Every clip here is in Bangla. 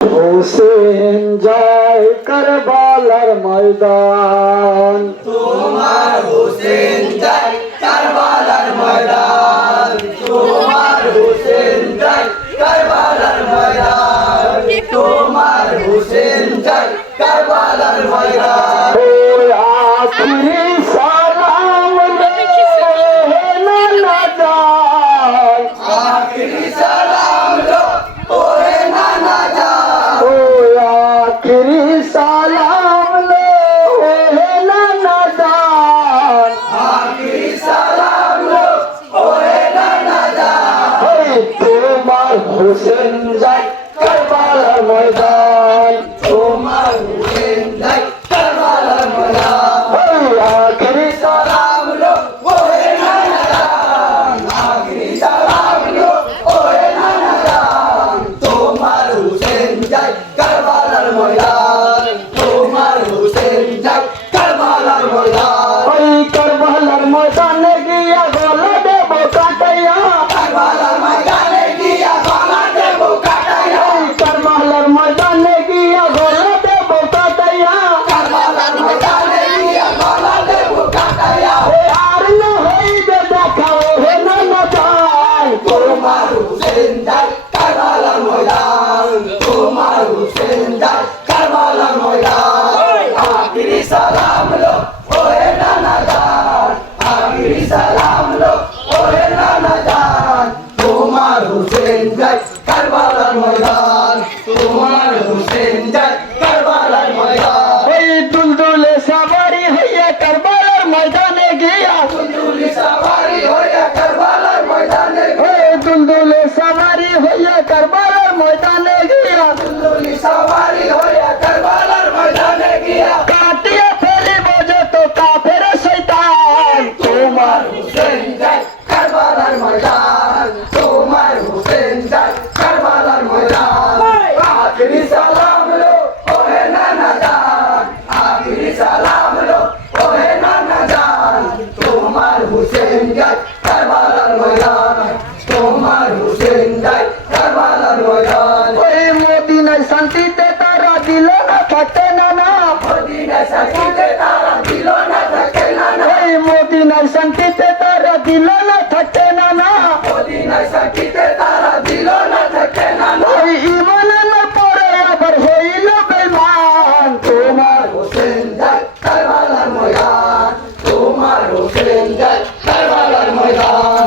হোসেন যায় কারবালার ময়দান, তোমার হোসেন যায় কারবালার ময়দান, তোমার হোসেন যায় কারবালার ময়দান, তোমার হোসেন যায় কারবালার ময়দান। ওই আখিরি সালাম নানা যান, আখিরি সালাম লো ওরে নানা যান, ওই আখিরি সালাম নানা যান, আখিরি সালাম লো ওরে নানা যান। ওই তোমার হোসেন যায় কারবালার ময়দান, তোমার হোসেন যায় কারবালার ময়দান, ওই আখিরি সালাম লো ওরে নানা যান, আখিরি সালাম লো ওরে নানা যান। তোমার হোসেন যায় কারবালার ময়দান, তোমার হোসেন যায় কারবালার ময়দান, ওই কারবালার ময়দানে গিয়া গলা দেব কাটাইয়া, কারবালার ময়দানে গিয়া গলা দেব কাটাইয়া, ওই কারবালার ময়দানে গিয়া গলা দেব কাটাইয়া, কারবালার ময়দানে গিয়া গলা দেব কাটাইয়া। আর না হইবে দেখা হে নানা যান, তোমার হোসেন যায় কারবালার ময়দান, তোমার হোসেন যায় কারবালার ময়দান। আখিরি সালাম লো ওরে নানা যান, আখিরি সালাম লো ওরে নানা যান। তোমার হোসেন যায় কারবালার ময়দান, তোমার হোসেন যায় কারবালার ময়দান। ওই দুলদুলে সাবারি হইয়া কারবালার ময়দানে গিয়া, দুলদুলি সাওয়ারি হইয়া কারবালার ময়দানে ওই দুলদুলে সাবারি হইয়া কারবালার ময়দানে গিয়া, দুলদুলি সাওয়ারি হইয়া কারবালার ময়দানে গিয়া কাটিয়া ফেলিব যত কাফের শয়তান, তোমার হোসেন যায় কারবালার ময়দান, তোমার হোসেন যায় কারবালার ময়দান। আখিরি সালাম লো ওহে নানা জান, আখিরি সালাম লো ওহে নানা জান। তোমার হোসেন যায় কারবালার ময়দান, তোমার হোসেন যায় কারবালার ময়দান। ওই মদিনায় শান্তিতে তারা দিল না থাকে না না, মদিনায় সাথীতে তারা দিল না থাকে না না, ওই মদিনায় শান্তিতে তারা দিল না থাকে না না, মদিনায় সাথীতে তারা দিল না থাকে না না। ওই ইমানের পরে আবার হইল বেঈমান, তোমার হোসেন যায় কারবালার ময়দান, তোমার হোসেন যায় কারবালার ময়দান।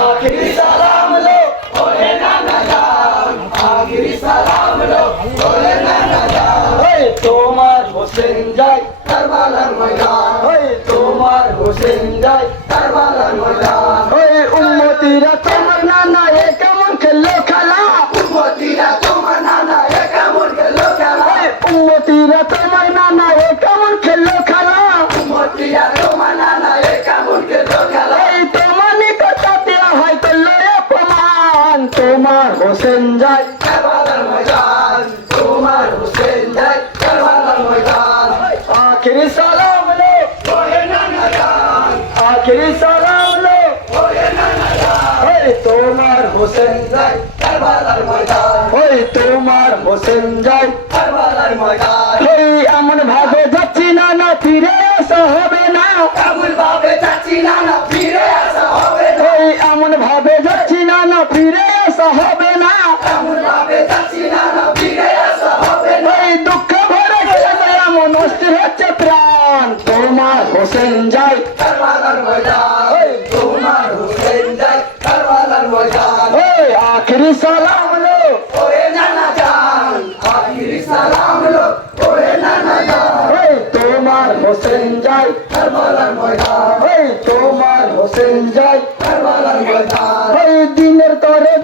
আখিরি সালাম লো ওরে নানা জান, আখিরি সালাম লো ওরে নানা জান। ওই তোমার হোসেন যায়, কারবালার ময়দান, ওই তোমার হোসেন যায় কারবালার ময়দান। ওই উম্মতিরা তোমার নানা এ কেমন খেললো খেলা, উম্মতিরা তোমার নানা এ কেমন গেল খেলা, ওই উম্মতিরা তোমার নানা এ কেমন খেললো খেলা, উম্মতিরা তোমার নানা এ কেমন গেল খেলা। এই তোমার নিকটাতে হয় করলো অপমান, তোমার হোসেন যায়, কারবালার ময়দান, তোমার হোসেন যায় কারবালার ময়দান। আখিরি সালাম লো, ওরে নানা জান, আখিরি সালাম লো, ওরে নানা জান। ওই তোমার হোসেন যায়, কারবালার ময়দান, ওই তোমার হোসেন যায়, কারবালার ময়দান। ওই এমন ভাবে যাচ্ছি না না ফিরে আসা হবে না, কাবুল ভাবে যাচ্ছি না না ফিরে আসা হবে না, ওই এমন ভাবে যাচ্ছি না না ফিরে আসা হবে না, কাবুল ভাবে যাচ্ছি না না ফিরে আসা হবে না। ওই দুঃখ ভরে গেলে এমন অস্থির হচ্ছে প্রাণ, তোমার হোসেন যায়, কারবালার ময়দান, তোমার হোসেন যায় কারবালার ময়দান। ওই আখিরি সালাম লো, ওরে নানা জান, আখিরি সালাম লো ওরে নানা জান। ওই তোমার হোসেন যায়, কারবালার ময়দান, ওই তোমার হোসেন যায়, কারবালার ময়দান। ওই দিনের তরে